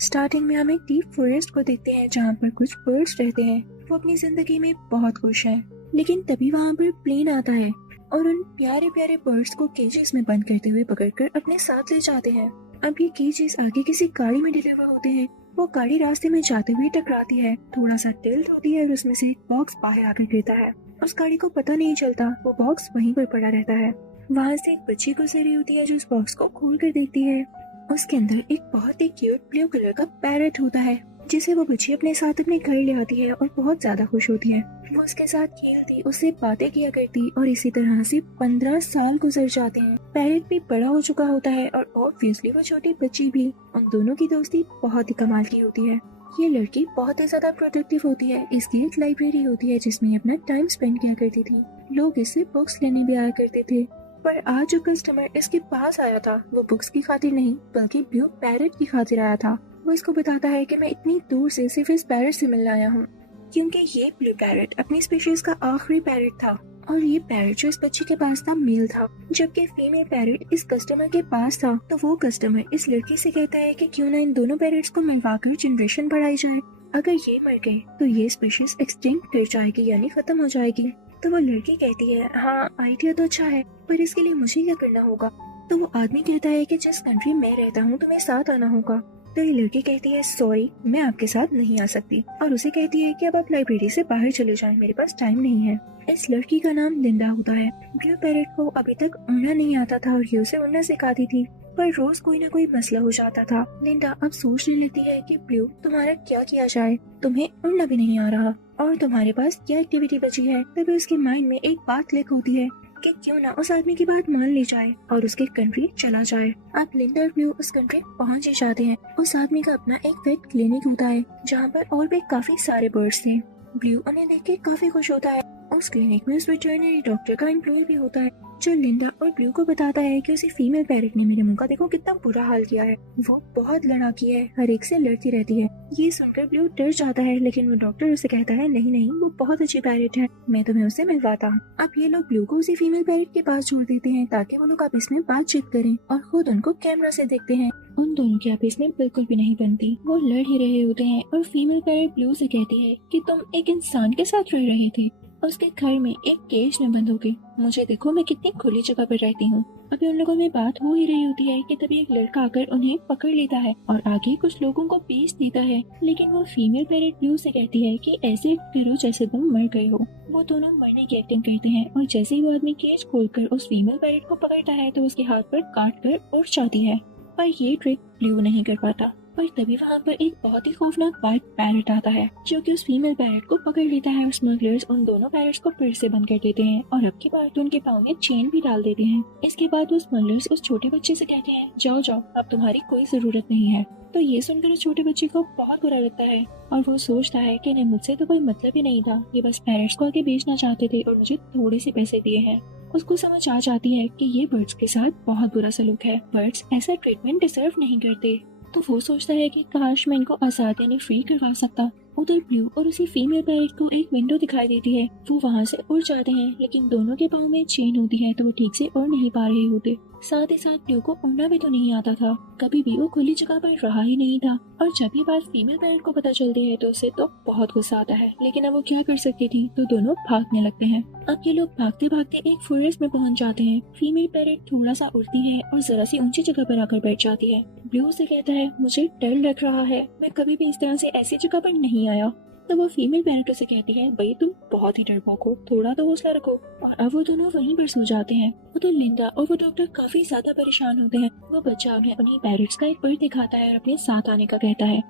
Starting में हम एक डीप फॉरेस्ट को देखते हैं जहाँ पर कुछ बर्ड्स रहते हैं। वो अपनी जिंदगी में बहुत खुश हैं। लेकिन तभी वहाँ पर प्लेन आता है और उन प्यारे प्यारे बर्ड्स को केजेस में बंद करते हुए पकड़कर अपने साथ ले जाते हैं। अब ये केजेस आगे किसी गाड़ी में डिलीवर होते हैं। वो गाड़ी रास्ते में जाते हुए टकराती है, थोड़ा सा टिल्ट होती है और उसमें से एक बॉक्स बाहर आकर गिरता है। उस गाड़ी को पता नहीं चलता, वो बॉक्स वहीं पर पड़ा रहता है। वहाँ से एक बच्ची गुजर रही होती है जो उस बॉक्स को खोल कर देखती है। उसके अंदर एक बहुत ही क्यूट ब्लू कलर का पैरट होता है, जिसे वो बच्ची अपने साथ अपने घर ले आती है और बहुत ज्यादा खुश होती है। वो उसके साथ खेलती, उससे बातें किया करती और इसी तरह से 15 साल गुजर जाते हैं। पैरट भी बड़ा हो चुका होता है और ऑब्वियसली वो छोटी बच्ची भी। उन दोनों की दोस्ती बहुत ही कमाल की होती है। ये लड़की बहुत ही ज्यादा प्रोडक्टिव होती है। इसकी एक लाइब्रेरी होती है जिसमें अपना टाइम स्पेंड किया करती थी। लोग इससे बुक्स लेने भी आया करते थे। पर आज जो कस्टमर इसके पास आया था वो बुक्स की खातिर नहीं बल्कि ब्लू पैरट की खातिर आया था। वो इसको बताता है कि मैं इतनी दूर से सिर्फ इस पैरट से मिलने आया हूँ, क्योंकि ये ब्लू पैरट अपनी स्पीशीज का आखिरी पैरट था और ये पैरट जो इस बच्ची के पास था मेल था, जबकि फीमेल पैरट इस कस्टमर के पास था। तो वो कस्टमर इस लड़की से कहता है कि क्यों ना इन दोनों पैरट्स को मिलवाकर जनरेशन बढ़ाई जाए। अगर ये मर गए तो ये स्पीशीज एक्सटिंक्ट कर जाएगी, यानी खत्म हो जाएगी। तो वो लड़की कहती है हाँ आइडिया तो अच्छा है, पर इसके लिए मुझे क्या करना होगा। तो वो आदमी कहता है कि जिस कंट्री में रहता हूँ तुम्हें साथ आना होगा। तो ये लड़की कहती है सॉरी मैं आपके साथ नहीं आ सकती, और उसे कहती है कि अब आप लाइब्रेरी से बाहर चले जाएं, मेरे पास टाइम नहीं है। इस लड़की का नाम लिंडा होता है। ब्लू पैरट को अभी तक उड़ना नहीं आता था और ये उसे उड़ना सिखाती थी, पर रोज कोई ना कोई मसला हो जाता था। लिंडा अब सोचने लगती है कि ब्लू तुम्हारा क्या किया जाए, तुम्हें उड़ना भी नहीं आ रहा और तुम्हारे पास क्या एक्टिविटी बची है। तभी उसके माइंड में एक बात क्लिक होती है कि क्यों ना उस आदमी की बात मान ली जाए और उसके कंट्री चला जाए। अब लिंडा और ब्लू उस कंट्री पहुंच ही जाते हैं। उस आदमी का अपना एक पेट क्लिनिक होता है जहाँ पर और भी काफी सारे बर्ड्स थे। ब्लू उन्हें देख के काफी खुश होता है। उस क्लिनिक में उस वेटरनरी डॉक्टर का एम्प्लॉय भी होता है जो लिंडा और ब्लू को बताता है कि उसी फीमेल पैरट ने मेरे मुंह का देखो कितना बुरा हाल किया है। वो बहुत लड़ाकी है, हर एक से लड़ती रहती है। ये सुनकर ब्लू डर जाता है, लेकिन वो डॉक्टर उसे कहता है नहीं नहीं वो बहुत अच्छी पैरट है, मैं तुम्हें उससे मिलवाता हूँ। अब ये लोग ब्लू को उसी फीमेल पैरट के पास छोड़ देते हैं ताकि वो लोग आपस में बातचीत करें और खुद उनको कैमरा से देखते हैं। उन दोनों की आपस में बिल्कुल भी नहीं बनती, वो लड़ ही रहे होते हैं और फीमेल पैरट ब्लू से कहती है कि तुम एक इंसान के साथ रह रहे थे उसके घर में एक केज में बंद होके, मुझे देखो मैं कितनी खुली जगह पर रहती हूँ। अभी उन लोगों में बात हो ही रही होती है कि तभी एक लड़का आकर उन्हें पकड़ लेता है और आगे कुछ लोगों को बेच देता है। लेकिन वो फीमेल पैरट ब्लू से कहती है कि ऐसे करो जैसे तुम मर गए हो। वो दोनों मरने की एक्टिंग करते हैं और जैसे ही वो आदमी केज खोलकर उस फीमेल पैरट को पकड़ता है तो उसके हाथ पर काट कर उड़ जाती है, पर ये ट्रिक ब्लू नहीं कर पाता। पर तभी वहाँ पर एक बहुत ही खौफनाक व्हाइट पैरट आता है जो कि उस फीमेल पैरट को पकड़ लेता है और स्मगलर्स उन दोनों पैरट्स को फिर से बंद कर देते हैं और अब की बार तो उनके पाँव में चेन भी डाल देते हैं। इसके बाद वो स्मगलर्स उस छोटे बच्चे से कहते हैं जाओ जाओ अब तुम्हारी कोई जरूरत नहीं है। तो ये सुनकर उस छोटे बच्चे को बहुत बुरा लगता है और वो सोचता है कि नहीं मुझसे तो कोई मतलब ही नहीं था, ये बस पैरट्स को आगे बेचना चाहते थे और मुझे थोड़े से पैसे दिए हैं। उसको समझ आ जाती है कि ये बर्ड्स के साथ बहुत बुरा सलूक है, बर्ड्स ऐसा ट्रीटमेंट डिजर्व नहीं करते। तो वो सोचता है कि काश मैं इनको आजाद यानी फ्री करवा सकता। उधर ब्लू और उसी फीमेल पैरट को एक विंडो दिखाई देती है। वो वहाँ से उड़ जाते हैं, लेकिन दोनों के पाँव में चेन होती है तो वो ठीक से उड़ नहीं पा रहे होते। साथ ही साथ ब्लू को उड़ना भी तो नहीं आता था, कभी भी वो खुली जगह पर रहा ही नहीं था। और जब ये बात फीमेल पैरट को पता चलती है तो उसे तो बहुत गुस्सा आता है, लेकिन अब वो क्या कर सकती थी, तो दोनों भागने लगते हैं। अब ये लोग भागते भागते एक फॉरेस्ट में पहुंच जाते हैं। फीमेल पैरट थोड़ा सा उड़ती है और जरा सी ऊंची जगह पर आकर बैठ जाती है। ब्लू से कहता है मुझे डर लग रहा है, मैं कभी भी इस तरह से ऐसी जगह पर नहीं आया। तो वो फीमेल पैरट से कहती है भाई तुम बहुत ही डरपोक हो, थोड़ा तो हौसला रखो। और अब वो दोनों वहीं पर सो जाते हैं। तो लिंडा और वो डॉक्टर काफी ज्यादा परेशान होते हैं। वो बच्चा उन्हें उन्हीं पैरट्स का एक बर्ड दिखाता है और अपने साथ आने का कहता है।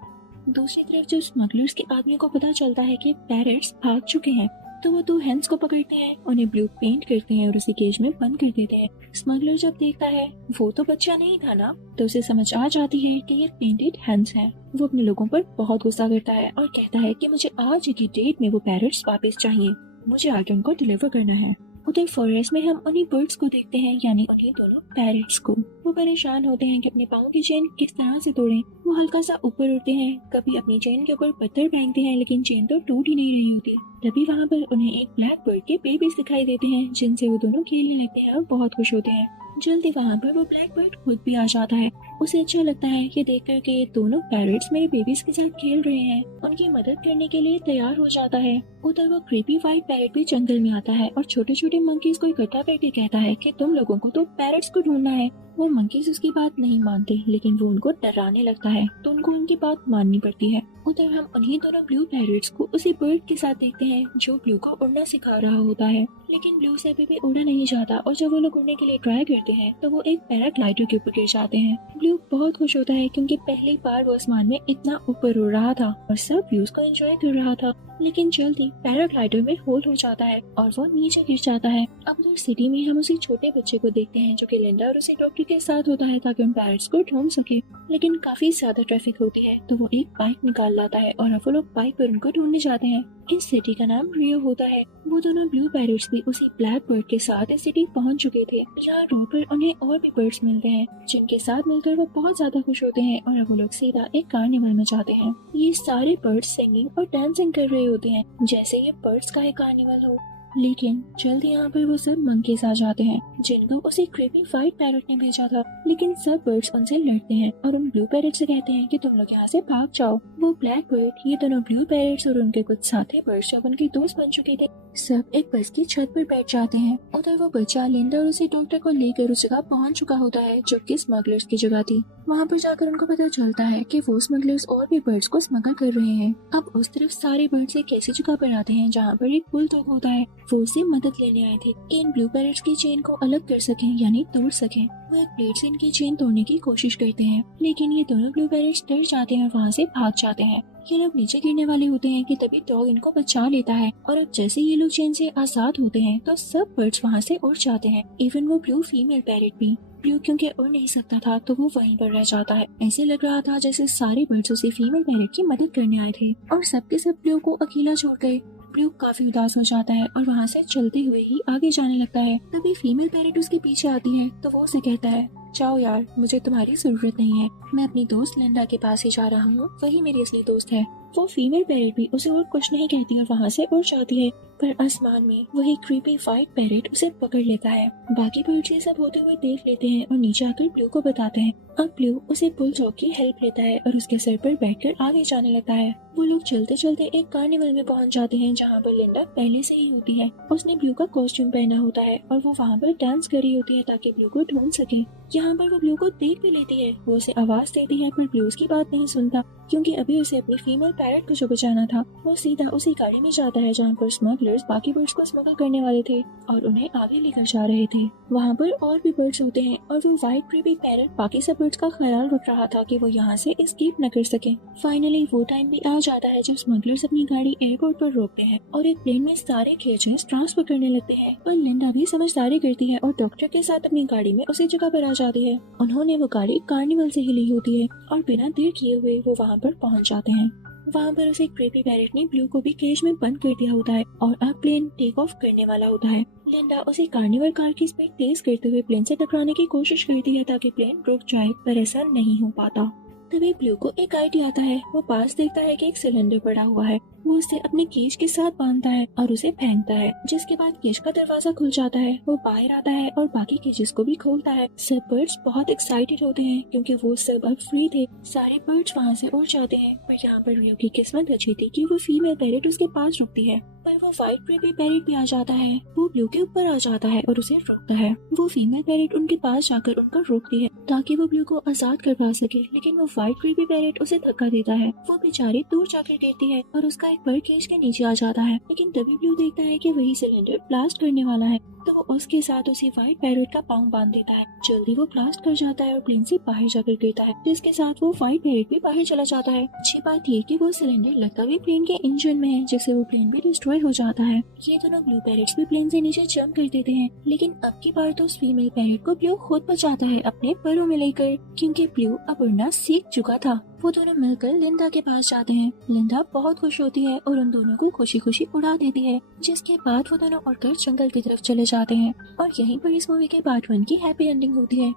दूसरी तरफ जो स्मगलर्स के आदमी को पता चलता है कि पैरट्स भाग चुके हैं, तो वो 2 हेंस को पकड़ते हैं, उन्हें ब्लू पेंट करते हैं और उसी केज में बंद कर देते हैं। स्मगलर जब देखता है वो तो बच्चा नहीं था ना, तो उसे समझ आ जाती है कि ये पेंटेड हेंस हैं। वो अपने लोगों पर बहुत गुस्सा करता है और कहता है कि मुझे आज की डेट में वो पैरट्स वापस चाहिए, मुझे आगे उनको डिलीवर करना है। उधर फॉरेस्ट में हम उन्हीं बर्ड्स को देखते हैं, यानी उन्हीं दोनों पैरट्स को। वो परेशान होते हैं कि अपने पाँव की चेन किस तरह से तोड़ें। वो हल्का सा ऊपर उड़ते हैं, कभी अपनी चेन के ऊपर पत्थर फेंकते हैं, लेकिन चेन तो टूट ही नहीं रही होती। तभी वहाँ पर उन्हें एक ब्लैक बर्ड के बेबीज दिखाई देते हैं, जिनसे वो दोनों खेलने लगते हैं और बहुत खुश होते हैं। जल्दी वहाँ पर वो ब्लैक बर्ड खुद भी आ जाता है उसे अच्छा लगता है ये देखकर कि ये दोनों पैरट्स मेरे बेबीज के साथ खेल रहे हैं। उनकी मदद करने के लिए तैयार हो जाता है। उधर वो क्रीपी व्हाइट पैरट भी जंगल में आता है और छोटे छोटे मंकीज को इकट्ठा करके कहता है कि तुम लोगों को तो पैरट्स को ढूंढना है। वो मंकीज उसकी बात नहीं मानते, लेकिन वो उनको डराने लगता है तो उनको उनकी बात माननी पड़ती है। उधर हम उन्हीं दोनों ब्लू पैरट्स को उसी बर्ड के साथ देखते हैं जो ब्लू को उड़ना सिखा रहा होता है, लेकिन ब्लू से अभी भी उड़ा नहीं जाता और जब वो लोग उड़ने के लिए ट्राई करते हैं तो वो एक पैराग्लाइडर के ऊपर गिर जाते हैं। ब्लू बहुत खुश होता है क्योंकि पहली बार वो आसमान में इतना ऊपर उड़ रहा था और सब व्यूज को एंजॉय कर रहा था, लेकिन जल्दी पैराग्लाइडर में होल हो जाता है और वो नीचे गिर जाता है। अब उधर सिटी में हम उसी छोटे बच्चे को देखते हैं जो कि लिंडा और उसी डॉक्टर के साथ होता है ताकि उन पैरट्स को ढूंढ सके, लेकिन काफी ज्यादा ट्रैफिक होती है तो वो एक बाइक निकाल लाता है और अब वो लोग बाइक पर उनको ढूंढने जाते हैं। इस सिटी का नाम रियो होता है। वो दोनों ब्लू पैरट्स भी उसी ब्लैक बर्ड के साथ इस सिटी पहुंच चुके थे। यहाँ रोड पर उन्हें और भी बर्ड्स मिलते हैं जिनके साथ मिलकर वो बहुत ज्यादा खुश होते हैं और अब वो लोग सीधा एक कार्निवल में जाते हैं। ये सारे बर्ड्स सिंगिंग और डांसिंग कर रहे होते हैं जैसे ये बर्ड्स का एक कार्निवल हो, लेकिन जल्द यहाँ पर वो सब मंकीज आ जाते हैं जिनको उसी क्रीपी व्हाइट पैरट ने भेजा था, लेकिन सब बर्ड्स उनसे लड़ते हैं और उन ब्लू पैरट से कहते हैं कि तुम लोग यहाँ से भाग जाओ। वो ब्लैक बर्ड, ये दोनों ब्लू पैरट्स और उनके कुछ साथी बर्ड्स जब उनके दोस्त बन चुके थे सब एक बस की छत पर बैठ जाते हैं। उधर वो बच्चा लिंडा और उसी डॉक्टर को लेकर उस जगह पहुँच चुका होता है जो कि स्मगलर्स की जगह थी। वहाँ पर जाकर उनको पता चलता है कि वो स्मगलर्स और भी बर्ड्स को स्मगल कर रहे हैं। अब उस तरफ सारे बर्ड्स एक ऐसी जगह पर आते हैं जहाँ पर एक बुलडॉग होता है। वो उससे मदद लेने आए थे इन ब्लू पैरट्स की चेन को अलग कर सकें यानी तोड़ सकें। वो एक ब्लेड से इनकी चेन तोड़ने की कोशिश करते हैं, लेकिन ये दोनों ब्लू पैरट्स डर जाते हैं और वहाँ से भाग जाते हैं। ये लोग नीचे गिरने वाले होते हैं कि तभी डॉग इनको बचा लेता है और अब जैसे ये लोग चेन से आजाद होते हैं तो सब बर्ड्स वहाँ से उड़ जाते हैं, इवन वो ब्लू फीमेल पैरट भी। ब्लू क्योंकि उड़ नहीं सकता था तो वो वहीं पर रह जाता है। ऐसे लग रहा था जैसे सारे बर्ड्स उसी फीमेल पैरट की मदद करने आए थे और सबके सब ब्लू को अकेला छोड़ गए। ब्लू काफी उदास हो जाता है और वहाँ से चलते हुए ही आगे जाने लगता है। तभी फीमेल पैरट उसके पीछे आती है तो वो उसे कहता है, जाओ यार, मुझे तुम्हारी जरूरत नहीं है, मैं अपनी दोस्त लिंडा के पास ही जा रहा हूँ, वही मेरी असली दोस्त है। वो फीमेल पैरट भी उसे और कुछ नहीं कहती और वहाँ से उड़ जाती है, पर आसमान में वही क्रीपी व्हाइट पैरट उसे पकड़ लेता है। बाकी बर्ड्स ये सब होते हुए देख लेते हैं और नीचे आकर ब्लू को बताते हैं। अब ब्लू उसे बुलडॉग की हेल्प लेता है और उसके सर पर बैठकर आगे जाने लगता है। वो लोग चलते चलते एक कार्निवल में पहुंच जाते हैं जहाँ पर लिंडा पहले से ही होती है। उसने ब्लू का कॉस्ट्यूम पहना होता है और वो वहाँ पर डांस कर रही होती है ताकि ब्लू को ढूंढ सके। यहाँ पर वो ब्लू को देख भी लेती है, वो उसे आवाज देती है पर ब्लू उसकी बात नहीं सुनता क्योंकि अभी उसे अपनी फीमेल पैरट को जो बचाना था। वो सीधा उसी गाड़ी में जाता है जहाँ पर स्मगलर्स बाकी बर्ड्स को स्मगल करने वाले थे और उन्हें आगे लेकर जा रहे थे। वहाँ पर और भी बर्ड्स होते हैं और वो व्हाइट क्रीपी पैरट बाकी सब बर्ड्स का ख्याल रख रहा था कि वो यहाँ से एस्केप न कर सके। फाइनली वो टाइम भी आ जाता है जब स्मगलर्स अपनी गाड़ी एयरपोर्ट पर रोकते हैं और एक प्लेन में सारे केजेस ट्रांसफर करने लगते हैं। और लिंडा भी समझदारी करती है और डॉक्टर के साथ अपनी गाड़ी में उसी जगह पर आ जाती है। उन्होंने वो गाड़ी कार्निवल से ही ली होती है और बिना देर किए हुए वो वहाँ पर पहुँच जाते हैं। वहाँ पर उसे क्रीपी पैरट ने ब्लू को भी केज में बंद कर दिया होता है और अब प्लेन टेक ऑफ करने वाला होता है। लिंडा उसी कार्निवल कार की स्पीड तेज करते हुए प्लेन से टकराने की कोशिश करती है ताकि प्लेन रुक जाए, पर ऐसा नहीं हो पाता। तभी ब्लू को एक आइडिया आता है। वो पास देखता है कि एक सिलेंडर पड़ा हुआ है, वो उसे अपने केज के साथ बांधता है और उसे फेंकता है, जिसके बाद केज का दरवाजा खुल जाता है। वो बाहर आता है और बाकी केजेस को भी खोलता है। सब बर्ड्स बहुत एक्साइटेड होते हैं क्योंकि वो सब अब फ्री थे। सारे बर्ड्स वहाँ से उड़ जाते हैं, पर यहाँ पर रियो की किस्मत अच्छी थी कि वो फीमेल पैरट उसके पास रुकती है, पर वो व्हाइट क्रीपी पैरट भी आ जाता है। वो ब्लू के ऊपर आ जाता है और उसे रोकता है। वो फीमेल पैरट उनके पास जाकर उनको रोकती है ताकि वो ब्लू को आजाद करवा सके, लेकिन वो व्हाइट क्रीपी पैरट उसे धक्का देता है। वो बेचारी दूर जाकर गिरती है और उसका एक बर्ड केज के नीचे आ जाता है, लेकिन तभी ब्लू देखता है कि वही सिलेंडर ब्लास्ट करने वाला है, तो वो उसके साथ उसी व्हाइट पैरट का पाँव बांध देता है। जल्दी वो ब्लास्ट कर जाता है और प्लेन से बाहर जाकर गिरता है, जिसके साथ वो व्हाइट पैरट भी बाहर चला जाता है। अच्छी बात ये कि वो सिलेंडर लगता भी प्लेन के इंजन में है, जिससे वो प्लेन भी डिस्ट्रॉय हो जाता है। ये दोनों ब्लू पैरट्स भी प्लेन से नीचे जंप कर देते हैं, लेकिन अब की बार तो उस फीमेल पैरट को ब्लू खुद बचाता है अपने परों में लेकर, क्योंकि ब्लू अब उड़ना सीख चुका था। वो दोनों मिलकर लिंडा के पास जाते हैं। लिंडा बहुत खुश होती है और उन दोनों को खुशी खुशी उड़ा देती है, जिसके बाद वो दोनों उड़कर जंगल की तरफ चले जाते हैं। और यहीं पर इस मूवी के पार्ट 1 की हैप्पी एंडिंग होती है।